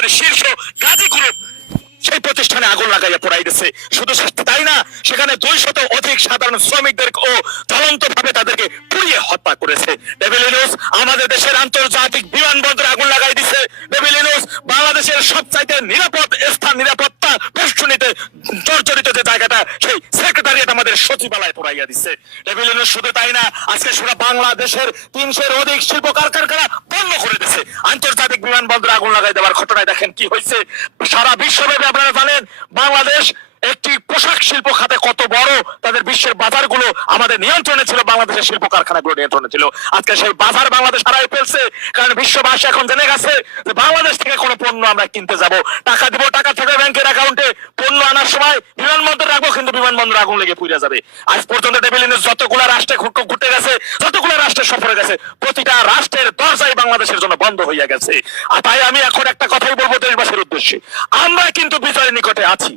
দেশের শীর্ষ গাজী গ্রুপ সেই প্রতিষ্ঠানে আগুন লাগাইয়া পোড়াই দিচ্ছে। শুধু তাই না, সেখানে 200 অধিক সাধারণ শ্রমিকদের ও জ্বলন্ত ভাবে তাদেরকে পুড়িয়ে হত্যা করেছে। ডেভিল নিউজ আমাদের দেশের আন্তর্জাতিক বিমানবন্দরে আগুন লাগাই দিছে। ডেভিল নিউজ বাংলাদেশের সবচাইতে নিরাপদ স্থান, নিরাপত্তা প্রশ্নিতে জর্জরিত যে জায়গাটা, সেই সেক্রেটারিয়েট আমাদের সচিবালয় পোড়াইয়া দিচ্ছে। ডেভিল নিউজ শুধু তাই না, আজকে সারা বাংলাদেশের 300-এর অধিক শিল্প কারখানা বন্ধ করে দিচ্ছে। আন্তর্জাতিক বিমানবন্দরে আগুন লাগাই দেওয়ার ঘটনায় দেখেন কি হয়েছে। সারা বিশ্বব্যাপী আপনারা জানেন বাংলাদেশ একটি পোশাক শিল্প খাতে কত বড়, তাদের বিশ্বের বাজারগুলো আমাদের নিয়ন্ত্রণে ছিল, বাংলাদেশের শিল্প কারখানাগুলো নিয়ন্ত্রণে ছিল। আজকে সেই বাজার বাংলাদেশ হারাই ফেলছে, কারণ বিশ্ববাসী এখন জেনে গেছে যে বাংলাদেশ থেকে কোনো পণ্য আমরা কিনতে যাব, টাকা দিব, টাকা থাকবে ব্যাংকের অ্যাকাউন্টে, পণ্য আনার সময় বিমানবন্দর রাখবো, কিন্তু বিমানবন্দর আগুন লেগে পুড়ে যাবে। আজ পর্যন্ত ডেভিল নিউজ যতগুলো রাষ্ট্রে ঘুরতে গেছে, যতগুলো রাষ্ট্রে সফরে গেছে, প্রতিটা রাষ্ট্রের দরজাই বাংলাদেশের জন্য বন্ধ হইয়া গেছে। আর তাই আমি এখন একটা কথাই বলবো দেশবাসীর উদ্দেশ্যে, আমরা কিন্তু বিজয়ের নিকটে আছি।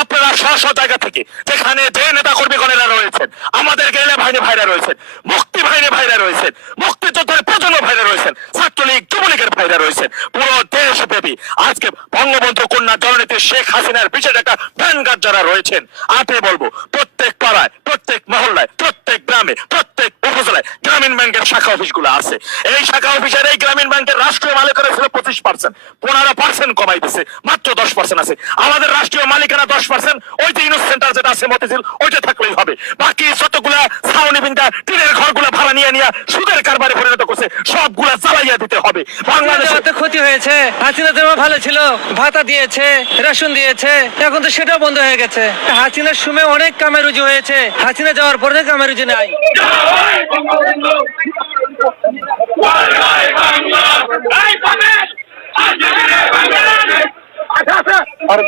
আপনারা স্ব জায়গা থেকে যেখানে যে নেতা কর্মীগণেরা রয়েছেন, আমাদের গেলে বাহিনী ভাইরা রয়েছেন, মুক্তি বাহিনী ভাইরা রয়েছেন, মুক্তিযোদ্ধার প্রজন্ম ভাইরা রয়েছেন, ছাত্রলীগ যুবলীগের ভাইরা রয়েছেন, পুরো দেশব্যাপী আজকে বঙ্গবন্ধু কন্যা জননেত্রী শেখ হাসিনার বিশেষ একটা ভ্যানগার্ড যারা রয়েছেন, আপনি বলবো প্রত্যেক পাড়ায়, প্রত্যেক মহল্লায়, প্রত্যেক গ্রামে, প্রত্যেক উপজেলায় গ্রামীণ ব্যাংকের শাখা অফিস গুলো আছে। এই শাখা অফিসের এই গ্রামীণ ব্যাংকের রাষ্ট্রীয় মালিকানা ছিল 25%, 15% কমাই দিছে, মাত্র 10% আছে। আমাদের রাষ্ট্রীয় মালিকানা 10%, ওই যে ইউনুস সেন্টার যেটা আছে মতিঝিল, ওইটা থাকলেই হবে। বাকি যতগুলা ছাউনি বিন্দা টিনের ঘরগুলা ভাড়া নিয়ে সুদের কারবারে পরিণত করছে, সবগুলা জ্বালাইয়া দিতে হবে। বাংলাদেশে তো ক্ষতি হয়েছে, হাসিনা তো ভালো ছিল, ভাতা দিয়েছে, রেশন দিয়েছে, এখন তো সেটাও বন্ধ হয়ে গেছে। হাসিনার সময় অনেক কামে রুজু হয়েছে, হাসিনা যাওয়ার পরে কামে রুজু নাই। আর